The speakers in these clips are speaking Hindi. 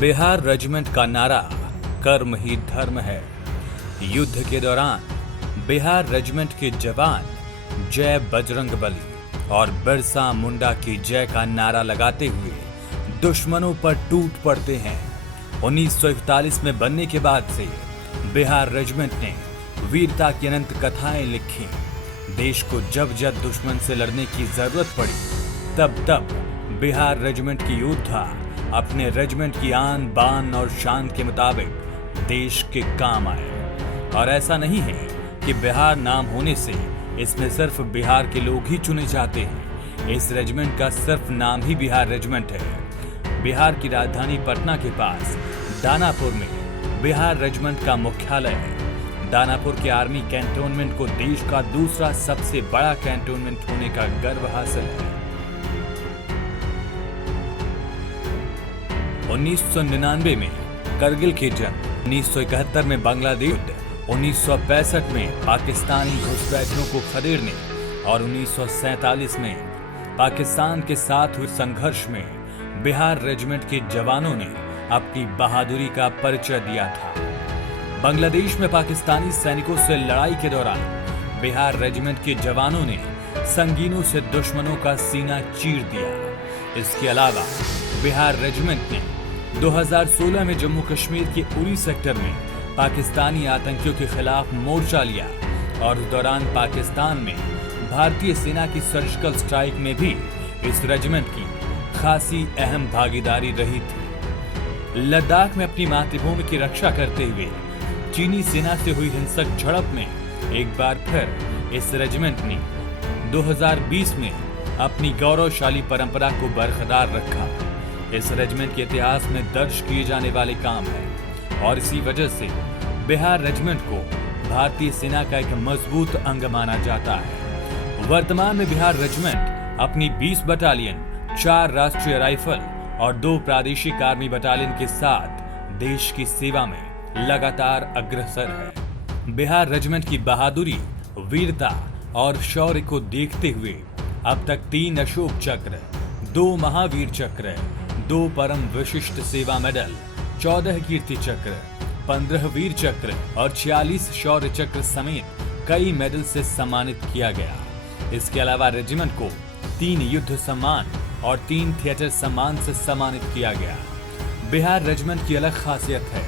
बिहार रेजिमेंट का नारा कर्म ही धर्म है। युद्ध के दौरान बिहार रेजिमेंट के जवान जय बजरंगबली और बिरसा मुंडा की जय का नारा लगाते हुए दुश्मनों पर टूट पड़ते हैं। 1941 में बनने के बाद से बिहार रेजिमेंट ने वीरता की अनंत कथाएं लिखी। देश को जब जब दुश्मन से लड़ने की जरूरत पड़ी तब तब बिहार रेजिमेंट की योद्धा अपने रेजिमेंट की आन बान और शान के मुताबिक देश के काम आए। और ऐसा नहीं है कि बिहार नाम होने से इसमें सिर्फ बिहार के लोग ही चुने जाते हैं। इस रेजिमेंट का सिर्फ नाम ही बिहार रेजिमेंट है। बिहार की राजधानी पटना के पास दानापुर में बिहार रेजिमेंट का मुख्यालय है। दानापुर के आर्मी कैंटोनमेंट को देश का दूसरा सबसे बड़ा कैंटोनमेंट होने का गर्व हासिल है। 1999 में करगिल की जंग, 1971 में बांग्लादेश युद्ध, 1965 में पाकिस्तानी घुसपैठियों को खदेड़ने और 1947 में पाकिस्तान के साथ हुए संघर्ष में बिहार रेजिमेंट के जवानों ने अपनी बहादुरी का परिचय दिया था। बांग्लादेश में पाकिस्तानी सैनिकों से लड़ाई के दौरान बिहार रेजिमेंट के जवानों ने संगीनों से दुश्मनों का सीना चीर दिया। इसके अलावा बिहार रेजिमेंट ने 2016 में जम्मू कश्मीर के उरी सेक्टर में पाकिस्तानी आतंकियों के खिलाफ मोर्चा लिया और उस दौरान पाकिस्तान में भारतीय सेना की सर्जिकल स्ट्राइक में भी इस रेजिमेंट की खासी अहम भागीदारी रही थी। लद्दाख में अपनी मातृभूमि की रक्षा करते हुए चीनी सेना से हुई हिंसक झड़प में एक बार फिर इस रेजिमेंट ने 2020 में अपनी गौरवशाली परंपरा को बरकरार रखा। इस रेजिमेंट के इतिहास में दर्ज किए जाने वाले काम है और इसी वजह से बिहार रेजिमेंट को भारतीय सेना का एक मजबूत अंग माना जाता है। वर्तमान में बिहार रेजिमेंट अपनी 20 बटालियन, 4 राष्ट्रीय राइफल और 2 प्रादेशिक आर्मी बटालियन के साथ देश की सेवा में लगातार अग्रसर है। बिहार रेजिमेंट की बहादुरी, वीरता और शौर्य को देखते हुए अब तक 3 अशोक चक्र, 2 महावीर चक्र, 2 परम विशिष्ट सेवा मेडल, 14 कीर्ति चक्र, 15 वीर चक्र और 46 शौर्य चक्र समेत कई मेडल से सम्मानित किया गया। इसके अलावा रेजिमेंट को 3 युद्ध सम्मान और 3 थिएटर सम्मान से सम्मानित किया गया। बिहार रेजिमेंट की अलग खासियत है,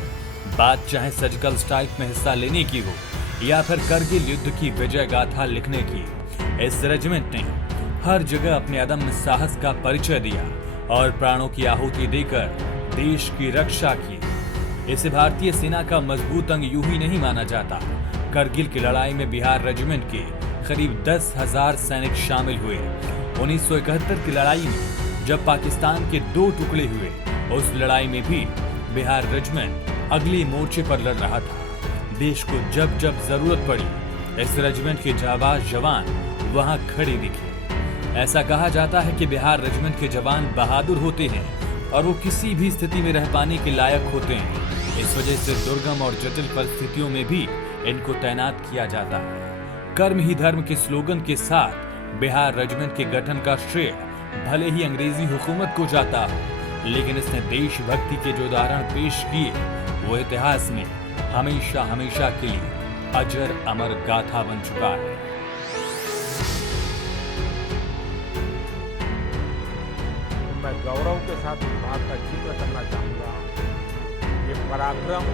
बात चाहे सर्जिकल स्ट्राइक में हिस्सा लेने की हो या फिर करगिल युद्ध की विजय गाथा लिखने की, इस रेजिमेंट ने हर जगह अपने अदम्य साहस का परिचय दिया और प्राणों की आहुति देकर देश की रक्षा की। इसे भारतीय सेना का मजबूत अंग यूं ही नहीं माना जाता। करगिल की लड़ाई में बिहार रेजिमेंट के करीब 10,000 सैनिक शामिल हुए। 1971 की लड़ाई में जब पाकिस्तान के 2 टुकड़े हुए, उस लड़ाई में भी बिहार रेजिमेंट अगले मोर्चे पर लड़ रहा था। देश को जब जब जरूरत पड़ी इस रेजिमेंट के जाबाज जवान वहां खड़े दिखे। ऐसा कहा जाता है कि बिहार रेजिमेंट के जवान बहादुर होते हैं और वो किसी भी स्थिति में रह पाने के लायक होते हैं। इस वजह से दुर्गम और जटिल परिस्थितियों में भी इनको तैनात किया जाता है। कर्म ही धर्म के स्लोगन के साथ बिहार रेजिमेंट के गठन का श्रेय भले ही अंग्रेजी हुकूमत को जाता हो, लेकिन इसने देशभक्ति के जो उदाहरण पेश किए वो इतिहास में हमेशा हमेशा के लिए अजर अमर गाथा बन चुका है। मैं गौरव के साथ इस बात का जिक्र करना चाहूँगा, ये पराक्रम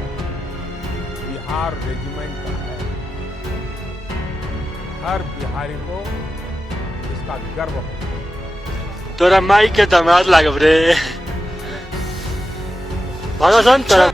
बिहार रेजिमेंट का है। हर बिहारी को इसका गर्व हो। तोरा माई के दामाद लागब रे भगवान तोरा